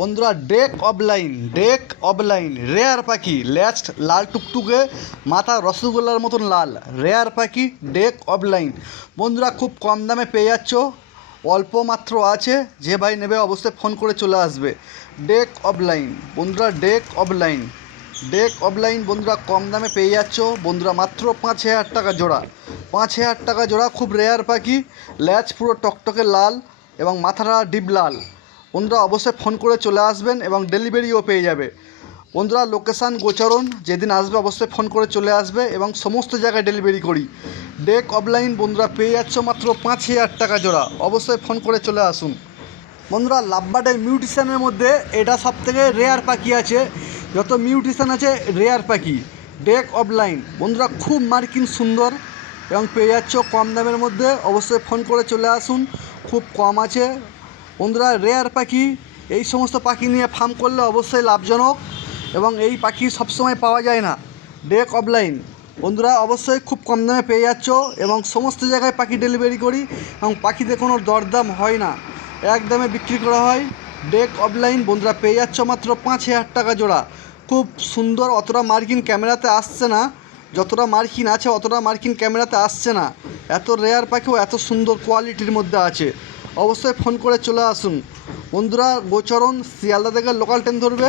বন্ধুরা day offline rare পাখি last লাল টুকটুকে মাথা রসগোল্লার মতন লাল রেয়ার পাখি ডেক অফলাইন বন্ধুরা খুব কম দামে পেয়ে যাচ্ছ। অল্প মাত্র আছে, যে ভাই নেবে অবশ্যই ফোন করে চলে আসবে। ডেক অফলাইন বন্ধুরা, ডেক অফলাইন বন্ধুরা কম দামে পেয়ে যাচ্ছ বন্ধুরা, মাত্র 5,000 টাকা জোড়া। 5,000 টাকা জোড়া, খুব রেয়ার পাখি, ল্যাচ পুরো টকটকে লাল এবং মাথাটা ডিপ লাল। বন্ধুরা অবশ্যই ফোন করে চলে আসবেন এবং ডেলিভারিও পেয়ে যাবে। বন্ধুরা লোকেশান গোচরণ, যেদিন আসবে অবশ্যই ফোন করে চলে আসবে এবং সমস্ত জায়গায় ডেলিভারি করি। ডেক অফলাইন বন্ধুরা পেয়ে যাচ্ছ মাত্র 5,000 টাকা জোড়া, অবশ্যই ফোন করে চলে আসুন। বন্ধুরা লাভবার্ডের মিউটেশনের মধ্যে এটা সবথেকে রেয়ার পাখি আছে, যত মিউটেশন আছে রেয়ার পাখি ডেক অফলাইন বন্ধুরা, খুব মার্কিন সুন্দর এবং পেয়ে যাচ্ছ কম দামের মধ্যে, অবশ্যই ফোন করে চলে আসুন। খুব কম আছে বন্ধুরা, রেয়ার পাখি। এই সমস্ত পাখি নিয়ে ফার্ম করলে অবশ্যই লাভজনক এবং এই পাখি সবসময় পাওয়া যায় না। ডেক অফলাইন বন্ধুরা অবশ্যই খুব কম দামে পেয়ে যাচ্ছ এবং সমস্ত জায়গায় পাখি ডেলিভারি করি এবং পাখিতে কোনো দরদাম হয় না, একদমে বিক্রি করা হয়। ডেক অফলাইন বন্ধুরা পেয়ে যাচ্ছ মাত্র 5,000 টাকা জোড়া, খুব সুন্দর। অতটা মার্কিন ক্যামেরাতে আসছে না, যতটা মার্কিন আছে অতটা মার্কিন ক্যামেরাতে আসছে না। এত রেয়ার পাখিও এত সুন্দর কোয়ালিটির মধ্যে আছে, অবশ্যই ফোন করে চলে আসুন। বন্ধুরা গোচরণ শিয়ালদা থেকে লোকাল ট্রেন ধরবে,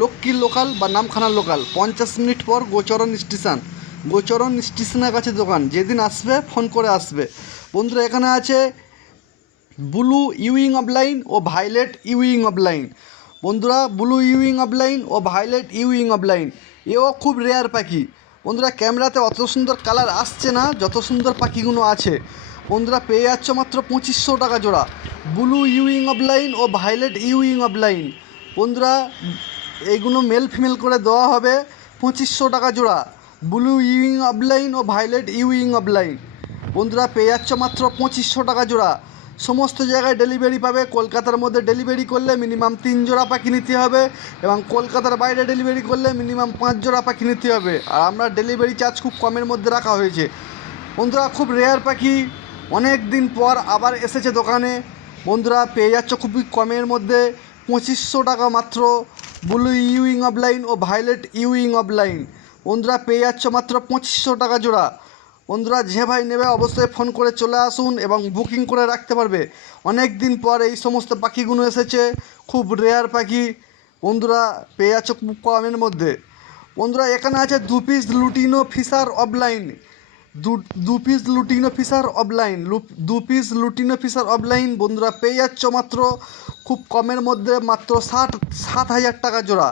লক্ষ্মীর লোকাল বা নামখানার লোকাল, 50 মিনিট পর গোচরণ স্টেশনের কাছে দোকান। যেদিন আসবে ফোন করে আসবে। বন্ধুরা এখানে আছে ব্লু ইউইং অফলাইন ও ভায়োলেট ইউইং অফলাইন বন্ধুরা, ব্লু ইউইং অফলাইন ও ভায়োলেট ইউইং অফলাইন এও খুব রেয়ার পাখি বন্ধুরা, ক্যামেরাতে অত সুন্দর কালার আসছে না যত সুন্দর পাখিগুলো আছে। বন্ধুরা পেয়ে যাচ্ছ মাত্র 2,500 টাকা জোড়া, ব্লু ইউইং অফলাইন ও ভায়োলেট ইউইং অফলাইন বন্ধুরা, এইগুলো মেল ফিমেল করে দেওয়া হবে। 2,500 টাকা জোড়া ব্লু ইউইং অফলাইন ও ভায়োলেট ইউইং অফলাইন বন্ধুরা পেয়ে যাচ্ছ মাত্র 2,500 টাকা জোড়া। সমস্ত জায়গায় ডেলিভারি পাবে। কলকাতার মধ্যে ডেলিভারি করলে মিনিমাম 3 জোড়া পাখি নিতে হবে এবং কলকাতার বাইরে ডেলিভারি করলে মিনিমাম 5 জোড়া পাখি নিতে হবে। আর আমরা ডেলিভারি চার্জ খুব কমের মধ্যে রাখা হয়েছে বন্ধুরা, খুব রেয়ার পাখি, অনেক দিন পর আবার এসেছে দোকানে বন্ধুরা, পেয়ে যাচ্ছ খুবই কমের মধ্যে 2,500 টাকা মাত্র ব্লু ইউইং অফলাইন ও ভায়োলেট ইউইং অফলাইন বন্ধুরা পেয়ে যাচ্ছ মাত্র 2,500 টাকা জোড়া। বন্ধুরা যে ভাই নেবে অবশ্যই ফোন করে চলে আসুন এবং বুকিং করে রাখতে পারবে। অনেক দিন পর এই সমস্ত পাখিগুলো এসেছে, খুব রেয়ার পাখি বন্ধুরা, পেয়ে যাচ্ছ খুব কমের মধ্যে। বন্ধুরা এখানে আছে 2 পিস লুটিনো ফিশার অফলাইন, দু piece lutino fisher offline, 2 piece lutino fisher offline বন্ধুরা পেয়ে যাচ্ছ মাত্র খুব কমের মধ্যে, মাত্র 7,000 টাকা জোড়া।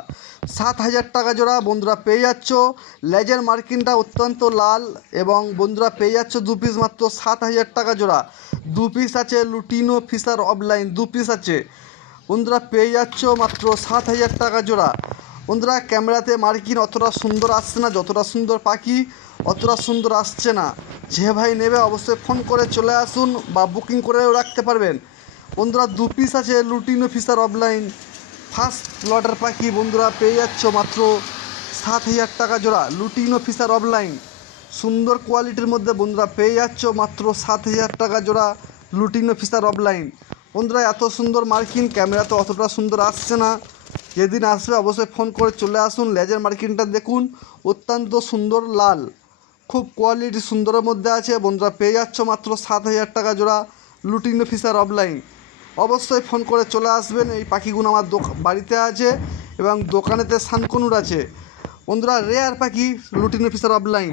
7,000 টাকা জোড়া বন্ধুরা পেয়ে যাচ্ছ। লেজের মার্কিনটা অত্যন্ত লাল এবং বন্ধুরা পেয়ে যাচ্ছ 2 পিস মাত্র 7,000 টাকা জোড়া। 2 পিস আছে লুটিনো ফিশার অফলাইন, 2 পিস আছে বন্ধুরা পেয়ে যাচ্ছ মাত্র 7,000 টাকা জোড়া। বন্ধুরা ক্যামেরাতে মার্কিন অতটা সুন্দর আসছে না, যতটা সুন্দর পাখি অতটা সুন্দর আসছে না। যে ভাই নেবে অবশ্যই ফোন করে চলে আসুন বা বুকিং করেও রাখতে পারবেন। বন্ধুরা 2 পিস আছে লুটিনো ফিশার অফলাইন, ফার্স্ট লটার পাখি বন্ধুরা পেয়ে যাচ্ছ মাত্র 7,000 টাকা জোড়া। লুটিনো ফিশার অফলাইন সুন্দর কোয়ালিটির মধ্যে বন্ধুরা পেয়ে যাচ্ছ মাত্র 7,000 টাকা জোড়া লুটিনো ফিশার অফলাইন বন্ধুরা, এত সুন্দর মার্কিন ক্যামেরাতে অতটা সুন্দর আসছে না। যেদিন আসবে অবশ্যই ফোন করে চলে আসুন। লেজের মার্কিনটা দেখুন, অত্যন্ত সুন্দর লাল, খুব কোয়ালিটি সুন্দরের মধ্যে আছে বন্ধুরা, পেয়ে যাচ্ছ মাত্র 7,000 টাকা জোড়া লুটিনো ফিশার অফলাইন। অবশ্যই ফোন করে চলে আসবেন। এই পাখিগুলো আমার বাড়িতে আছে এবং দোকানেতে সানকনুর আছে বন্ধুরা, রেয়ার পাখি লুটিনো ফিশার অফলাইন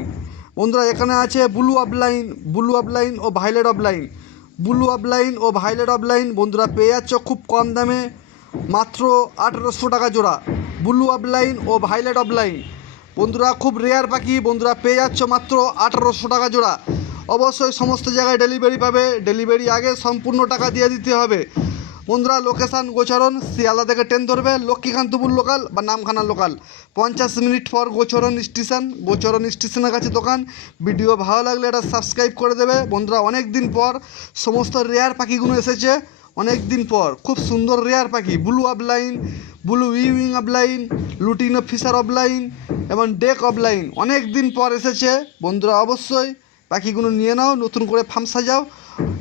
বন্ধুরা। এখানে আছে ব্লু অফলাইন ও ভায়োলেট অফলাইন, ব্লু অফলাইন ও ভায়োলেট অফলাইন বন্ধুরা পেয়ে যাচ্ছ খুব কম দামে, মাত্র 1,800 টাকা জোড়া। ব্লু অফলাইন ও ভায়োলেট অফলাইন বন্ধুরা খুব রেয়ার পাখি বন্ধুরা পেয়ে যাচ্ছ মাত্র 1,800 টাকা জোড়া। অবশ্যই সমস্ত জায়গায় ডেলিভারি পাবে, ডেলিভারি আগে সম্পূর্ণ টাকা দিয়ে দিতে হবে বন্ধুরা। লোকেশান গোচরণ শিয়ালদা থেকে ট্রেন ধরবে, লক্ষ্মীকান্তপুর লোকাল বা নামখানা লোকাল, 50 মিনিট পর গোচরণ স্টেশনের কাছে দোকান। ভিডিও ভালো লাগলে এটা সাবস্ক্রাইব করে দেবে বন্ধুরা। অনেক দিন পর সমস্ত রেয়ার পাখিগুলো এসেছে, অনেক দিন পর খুব সুন্দর রেয়ার পাখি, blue offline, blue wing offline, lutino fisher offline এবং ডেক অফলাইন অনেক দিন পর এসেছে বন্ধুরা। অবশ্যই পাখিগুলো নিয়ে নাও, নতুন করে ফার্ম সাজাও।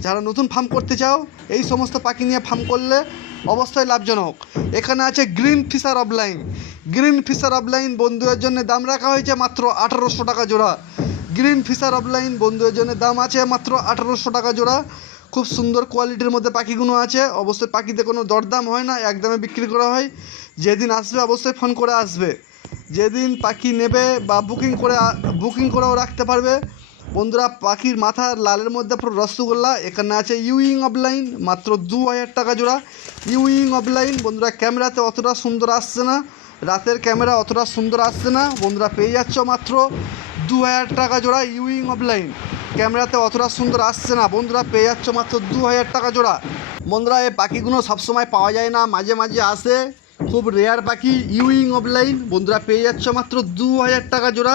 যারা নতুন ফার্ম করতে চাও এই সমস্ত পাখি নিয়ে ফার্ম করলে অবশ্যই লাভজনক। এখানে আছে green Fischer offline. Green Fischer offline বন্ধুদের জন্য দাম রাখা হয়েছে মাত্র 1800 টাকা জোড়া। গ্রিন ফিশার অফলাইন বন্ধুদের জন্য দাম আছে মাত্র 1800 টাকা জোড়া। খুব সুন্দর কোয়ালিটির মধ্যে পাখিগুলো আছে। অবশ্যই পাখিতে কোনো দরদাম হয় না, একদমে বিক্রি করা হয়। যেদিন আসবে অবশ্যই ফোন করে আসবে। যেদিন পাখি নেবে বা বুকিং করেও রাখতে পারবে। বন্ধুরা পাখির মাথার লালের মধ্যে পুরো রসগোল্লা। এখানে আছে ইউইং অফলাইন মাত্র 2000 টাকা জোড়া। ইউইং অফলাইন বন্ধুরা ক্যামেরাতে অতটা সুন্দর আসছে না, রাতের ক্যামেরা অতটা সুন্দর আসছে না। বন্ধুরা পেয়ে যাচ্ছ মাত্র 2000 টাকা জোড়া ইউইং অফলাইন। ক্যামেরাতে অতটা সুন্দর আসছে না, বন্ধুরা পেয়ে যাচ্ছ মাত্র 2000 টাকা জোড়া। বন্ধুরা এই পাখিগুলো সবসময় পাওয়া যায় না, মাঝে মাঝে আসে, খুব রেয়ার পাখি। ইউইং অফলাইন বন্ধুরা পেয়ে যাচ্ছ মাত্র 2000 টাকা জোড়া।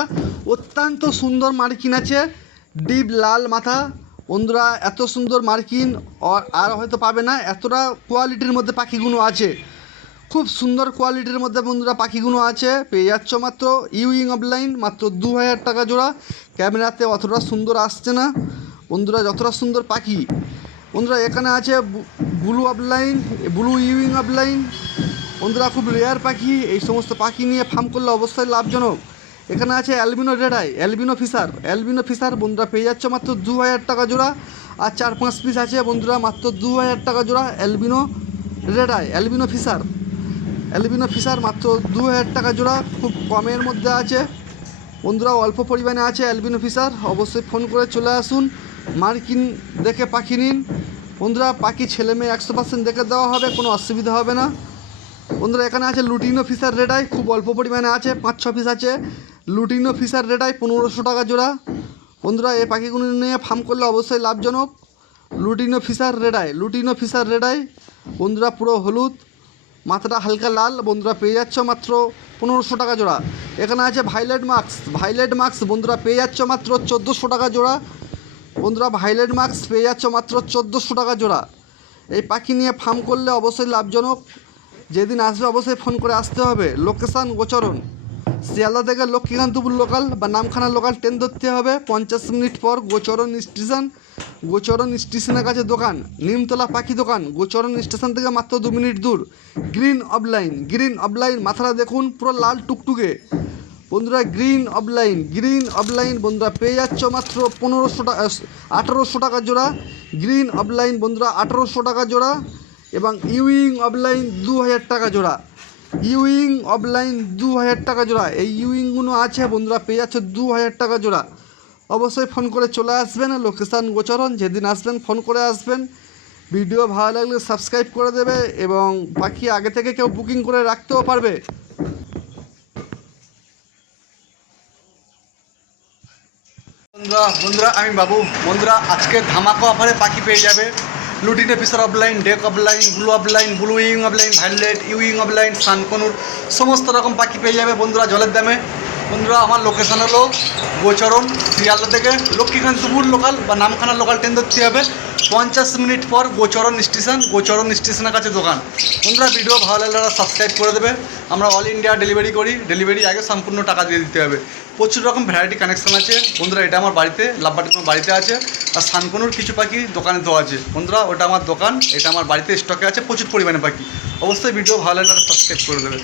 অত্যন্ত সুন্দর মার্কিন আছে, ডিপ লাল মাথা। বন্ধুরা এত সুন্দর মার্কিন আর হয়তো পাবে না, এতটা কোয়ালিটির মধ্যে পাখিগুলো আছে। খুব সুন্দর কোয়ালিটির মধ্যে বন্ধুরা পাখিগুলো আছে। পেয়ে যাচ্ছ মাত্র ইউইং অফলাইন মাত্র 2000 টাকা জোড়া। ক্যামেরাতে অতটা সুন্দর আসছে না বন্ধুরা, যতটা সুন্দর পাখি। বন্ধুরা এখানে আছে blue offline, blue wing offline. বন্ধুরা খুব রেয়ার পাখি, এই সমস্ত পাখি নিয়ে ফার্ম করলে অবশ্যই লাভজনক। এখানে আছে albino red eye, albino fisher বন্ধুরা পেয়ে যাচ্ছে মাত্র 2000 টাকা জোড়া। আর 4-5 পিস আছে বন্ধুরা মাত্র 2000 টাকা জোড়া। Albino red eye, albino fisher মাত্র 2000 টাকা জোড়া। খুব কমের মধ্যে আছে বন্ধুরা, অল্প পরিমাণে আছে অ্যালবিনো ফিশার। অবশ্যই ফোন করে চলে আসুন, মার্কিন দেখে পাখি নিন বন্ধুরা। পাখি ছেলে মেয়ে 100% দেখে দেওয়া হবে, কোনো অসুবিধা হবে না। বন্ধুরা এখানে আছে লুটিনো ফিশার রেড আই, খুব অল্প পরিমাণে আছে, 5-6 পিস আছে। লুটিনো ফিশার রেড আই 1500 টাকা জোড়া। বন্ধুরা এই পাখিগুলো নিয়ে ফার্ম করলে অবশ্যই লাভজনক। লুটিনো ফিশার রেড আই বন্ধুরা পুরো হলুদ, মাথাটা হালকা লাল। বন্ধুরা পেয়ে যাচ্ছ মাত্র 1500 টাকা জোড়া। এখানে আছে ভাইলেট মাস্ক বন্ধুরা পেয়ে যাচ্ছ মাত্র 1400 টাকা জোড়া। বন্ধুরা ভাইলেট মাস্ক পেয়ে যাচ্ছ মাত্র 1400 টাকা জোড়া। এই পাখি নিয়ে ফার্ম করলে অবশ্যই লাভজনক। যেদিন আসবে অবশ্যই ফোন করে আসতে হবে। লোকেশান গোচরণ, শিয়ালদা থেকে লক্ষ্মীকান্তপুর লোকাল বা নামখানা লোকাল ট্রেন ধরতে হবে। 50 মিনিট পর গোচরণ স্টেশনের কাছে দোকান, নিমতলা পাখি দোকান। গোচরণ স্টেশন থেকে মাত্র 2 মিনিট দূর। গ্রিন অফলাইন মাথাটা দেখুন পুরো লাল টুকটুকে বন্ধুরা। গ্রিন অফলাইন বন্ধুরা পেয়ে যাচ্ছ মাত্র 1800 টাকা জোড়া। গ্রিন অফলাইন বন্ধুরা 1800 টাকা জোড়া। এবং ইউইং অফলাইন 2000 টাকা জোড়া। ইউইং অফলাইন 2000 টাকা জোড়া। এই ইউইংগুলো আছে বন্ধুরা পেয়ে যাচ্ছে 2000 টাকা জোড়া। অবশ্যই ফোন করে চলে আসবেন। লোকেশান গোচরণ, যেদিন আসবেন ফোন করে আসবেন। ভিডিও ভালো লাগলে সাবস্ক্রাইব করে দেবে এবং পাখি আগে থেকে কেউ বুকিং করে রাখতেও পারবে। বন্ধুরা আমি বাবু। বন্ধুরা আজকে ধামাকা অফারে পাখি পেয়ে যাবে। লুটিনো ফিশার অফলাইন, ডেক offline, blue wing offline, violet wing offline, sun conure সমস্ত রকম পাখি পেয়ে যাবে বন্ধুরা জলের দামে। বন্ধুরা আমার লোকেশান হলো গোচরণ, শিয়ালদা থেকে লক্ষ্মীকান্তপুর লোকাল বা নামখানা লোকাল ট্রেন ধরতে হবে। 50 মিনিট পর গোচরণ স্টেশনের কাছে দোকান। বন্ধুরা ভিডিও ভালো লাগলে সাবস্ক্রাইব করে দেবে। আমরা অল ইন্ডিয়া ডেলিভারি করি, ডেলিভারি আগে সম্পূর্ণ টাকা দিয়ে দিতে হবে। প্রচুর রকম ভ্যারাইটি কানেকশান আছে বন্ধুরা। এটা আমার বাড়িতে, লাভবার্ড আমার বাড়িতে আছে। আর সানকনুর কিছু পাখি দোকানে দেওয়া আছে বন্ধুরা, ওটা আমার দোকান, এটা আমার বাড়িতে স্টকে আছে প্রচুর পরিমাণে পাখি। অবশ্যই ভিডিও ভালো লাগলে সাবস্ক্রাইব করে দেবে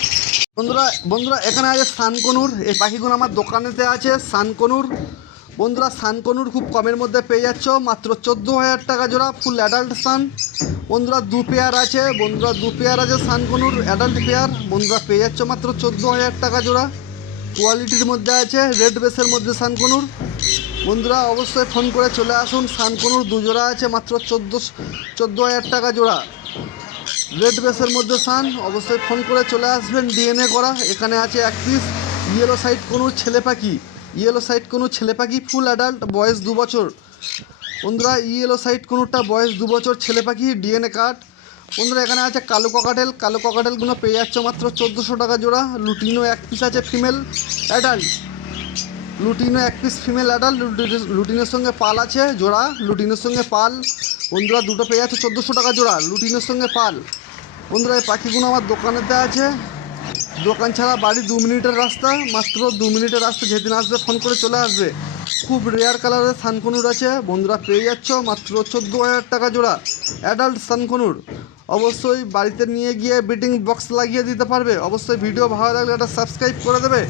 বন্ধুরা এখানে আছে সানকনুর, এই পাখিগুলো আমার দোকানেতে আছে। সানকনুর খুব কমের মধ্যে পেয়ে যাচ্ছ মাত্র 14000 টাকা জোড়া। ফুল অ্যাডাল্ট সান বন্ধুরা, 2 পেয়ার আছে সানকনুর অ্যাডাল্ট পেয়ার। বন্ধুরা পেয়ে যাচ্ছ মাত্র 14000 টাকা জোড়া। কোয়ালিটির মধ্যে আছে, রেড বেসের মধ্যে সানকনুর। বন্ধুরা অবশ্যই ফোন করে চলে আসুন। সানকনুর 2 জোড়া আছে মাত্র 14000 টাকা জোড়া। রেড বেসের মধ্যে সান, অবশ্যই ফোন করে চলে আসবেন। ডিএনএ করা। এখানে আছে 1 পিস ইয়েলো সাইড কনুর ছেলে পাখি, ফুল অ্যাডাল্ট, বয়স 2 বছর। বন্ধুরা ইয়েলো সাইড কনুরটা বয়স 2 বছর, ছেলে পাখি, ডিএনএ কার্ড। বন্ধুরা এখানে আছে কালো ককাটেলগুলো পেয়ে যাচ্ছে মাত্র 1400 টাকা জোড়া। লুটিনো 1 পিস আছে ফিমেল অ্যাডাল্ট, লুটিনের সঙ্গে পাল আছে জোড়া, লুটিনের সঙ্গে পাল। বন্ধুরা দুটো পেয়ে যাচ্ছে 1400 টাকা জোড়া, লুটিনের সঙ্গে পাল। বন্ধুরা এই পাখিগুলো আমার দোকানেতে আছে। দোকান ছাড়া বাড়ি 2 মিনিটের রাস্তা, মাত্র 2 মিনিটের রাস্তা। যেদিন আসবে ফোন করে চলে আসবে। খুব রেয়ার কালারের সানকনুর আছে বন্ধুরা, পেয়ে যাচ্ছ মাত্র 14000 টাকা জোড়া অ্যাডাল্ট সানকনুর। অবশ্যই বাড়িতে নিয়ে গিয়ে ব্রিডিং বক্স লাগিয়ে দিতে পারবে। অবশ্যই ভিডিও ভালো লাগলে একটা সাবস্ক্রাইব করে দেবে।